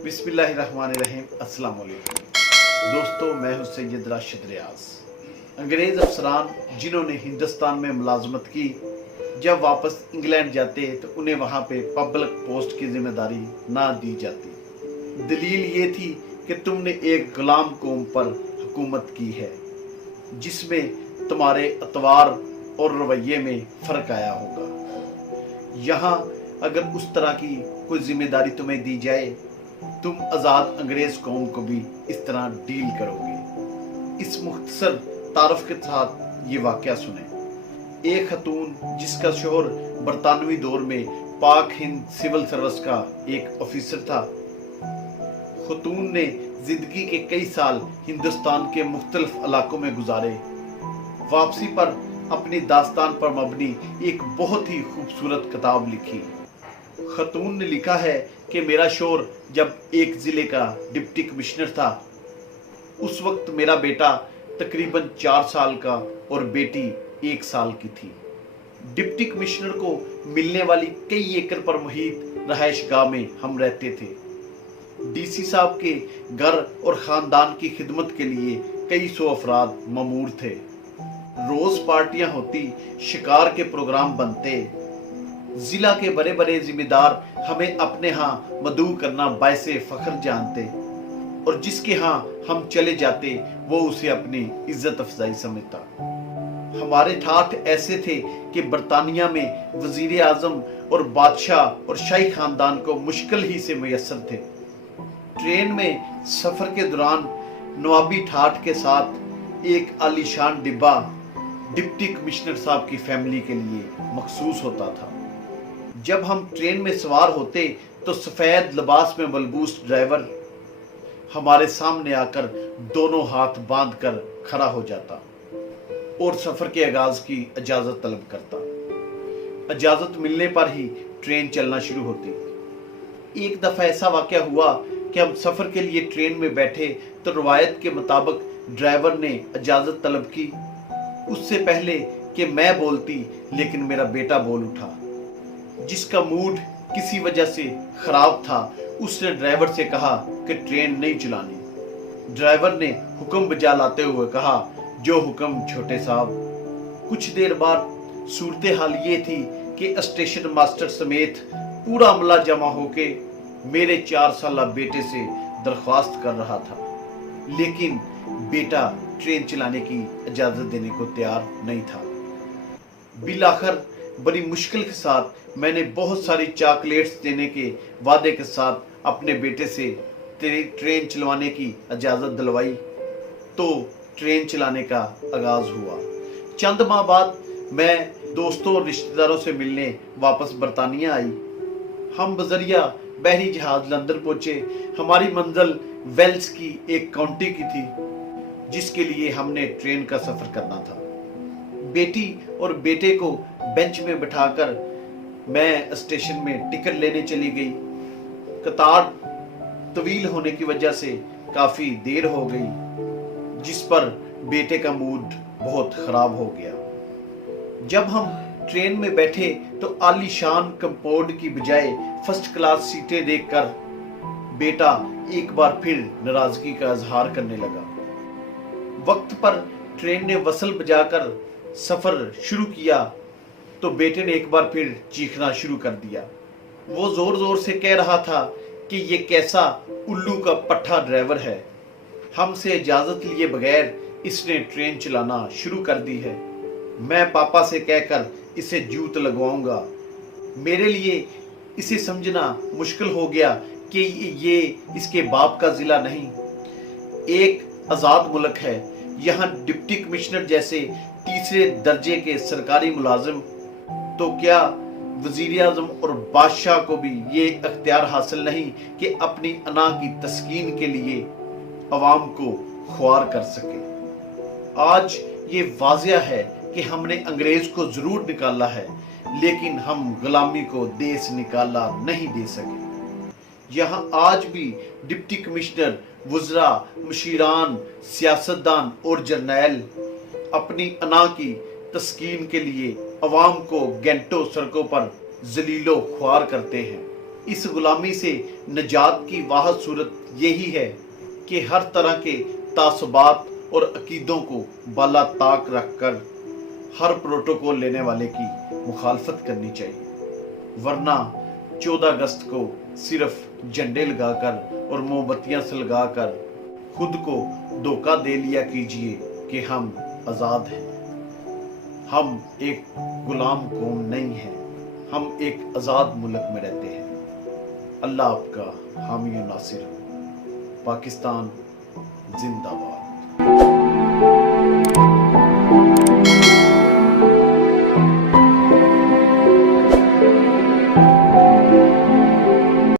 बिस्मिल्लाहिर्रहमानिर्रहीम। अस्सलाम वालेकुम दोस्तों, मैं हूं सैयद राशिद रियाज। अंग्रेज़ अफसरान जिन्होंने हिंदुस्तान में मुलाजमत की, जब वापस इंग्लैंड जाते तो उन्हें वहां पे पब्लिक पोस्ट की जिम्मेदारी ना दी जाती। दलील ये थी कि तुमने एक गुलाम कौम पर हुकूमत की है जिसमें तुम्हारे अतवार और रवैये में फ़र्क आया होगा। यहाँ अगर उस तरह की कोई जिम्मेदारी तुम्हें दी जाए, तुम आज़ाद अंग्रेज़ कौम को भी इस तरह डील करोगे। इस मुख्तसर तारफ़ के साथ ये वाक़या सुने। एक खतून जिसका शोहर बरतानवी दौर में पाक हिंद सिविल सर्विस का एक ऑफिसर था। खतून ने ज़िंदगी के कई साल हिंदुस्तान के मुख्तलिफ इलाकों में गुजारे। वापसी पर अपनी दास्तान पर मबनी एक बहुत ही खूबसूरत किताब लिखी। खतून ने लिखा है कि मेरा शोहर जब एक ज़िले का डिप्टी कमिश्नर था, उस वक्त मेरा बेटा तकरीबन 4 साल का और बेटी 1 साल की थी। डिप्टी कमिश्नर को मिलने वाली कई एकड़ पर मुहित रहायश गाह में हम रहते थे। डीसी साहब के घर और ख़ानदान की खिदमत के लिए कई सौ अफराद ममूर थे। रोज़ पार्टियां होती, शिकार के प्रोग्राम बनते। ज़िला के बड़े बड़े जिम्मेदार हमें अपने यहाँ मदऊ करना बायसे फ़ख्र जानते, और जिसके यहाँ हम चले जाते वो उसे अपनी इज्जत अफजाई समझता। हमारे ठाठ ऐसे थे कि बरतानिया में वजीर आज़म और बादशाह और शाही खानदान को मुश्किल ही से मैसर थे। ट्रेन में सफ़र के दौरान नवाबी ठाठ के साथ एक आलीशान डिब्बा डिप्टी कमिश्नर साहब की फैमिली के लिए मखसूस होता था। जब हम ट्रेन में सवार होते तो सफ़ेद लिबास में मलबूस ड्राइवर हमारे सामने आकर दोनों हाथ बांधकर खड़ा हो जाता और सफ़र के आगाज़ की इजाज़त तलब करता। इजाज़त मिलने पर ही ट्रेन चलना शुरू होती। एक दफ़ा ऐसा वाक़या हुआ कि हम सफ़र के लिए ट्रेन में बैठे तो रवायत के मुताबिक ड्राइवर ने इजाज़त तलब की। उससे पहले कि मैं बोलती, लेकिन मेरा बेटा बोल उठा, जिसका मूड किसी वजह से ख़राब था। उसने ड्राइवर से कहा कि ट्रेन नहीं चलानी। ड्राइवर ने हुक्म बजा लाते हुए कहा, जो हुक्म छोटे साहब। कुछ देर बाद सूरत हाल ये थी कि स्टेशन मास्टर समेत पूरा अमला जमा होके मेरे 4 साला बेटे से दरख्वास्त कर रहा था, लेकिन बेटा ट्रेन चलाने की इजाज़त देने को तैयार नहीं था। बिल आखिर बड़ी मुश्किल के साथ मैंने बहुत सारी चॉकलेट्स देने के वादे के साथ अपने बेटे से ट्रेन चलवाने की इजाज़त दिलवाई, तो ट्रेन चलाने का आगाज़ हुआ। चंद माह बाद मैं दोस्तों और रिश्तेदारों से मिलने वापस बरतानिया आई। हम बजरिया बहरी जहाज लंदन पहुंचे। हमारी मंजिल वेल्स की एक काउंटी की थी, जिसके लिए हमने ट्रेन का सफ़र करना था। बेटी और बेटे को बेंच में बिठाकर मैं स्टेशन में टिकट लेने चली गई। कतार तवील होने की वजह से काफ़ी देर हो गई, जिस पर बेटे का मूड बहुत ख़राब हो गया। जब हम ट्रेन में बैठे तो आलीशान कंपाउंड की बजाय फर्स्ट क्लास सीटें देखकर बेटा एक बार फिर नाराज़गी का इजहार करने लगा। वक्त पर ट्रेन ने वसल बजाकर सफ़र शुरू किया तो बेटे ने एक बार फिर चीखना शुरू कर दिया। वो ज़ोर ज़ोर से कह रहा था कि ये कैसा उल्लू का पट्ठा ड्राइवर है, हमसे इजाज़त लिए बगैर इसने ट्रेन चलाना शुरू कर दी है। मैं पापा से कहकर इसे जूत लगवाऊंगा। मेरे लिए इसे समझना मुश्किल हो गया कि ये इसके बाप का ज़िला नहीं, एक आज़ाद मुल्क है। यहाँ डिप्टी कमिश्नर जैसे तीसरे दर्जे के सरकारी मुलाजिम, तो क्या वज़ीर आज़म और बादशाह को भी ये अख्तियार हासिल नहीं कि अपनी अना की तस्कीन के लिए अवाम को ख्वार कर सके। आज ये वाज़िया है कि हमने अंग्रेज़ को ज़रूर निकाला है, लेकिन हम गुलामी को देश निकाला नहीं दे सके। यहाँ आज भी डिप्टी कमिश्नर, वज़रा, मुशीरान, सियासतदान और जर्नैल अपनी अना की तस्कीन के लिए अवाम को घंटों सड़कों पर जलीलो ख्वार करते हैं। इस गुलामी से निजात की वाहिद सूरत यही है कि हर तरह के तासुबात और अकीदों को बाला ताक रखकर हर प्रोटोकॉल लेने वाले की मुखालफत करनी चाहिए, वरना 14 अगस्त को सिर्फ झंडे लगाकर और मोमबत्तियां सुलगाकर खुद को धोखा दे लिया कीजिए कि हम आज़ाद हैं। हम एक गुलाम कौम नहीं हैं, हम एक आज़ाद मुल्क में रहते हैं। अल्लाह आपका हामी और नासिर हो। पाकिस्तान जिंदाबाद।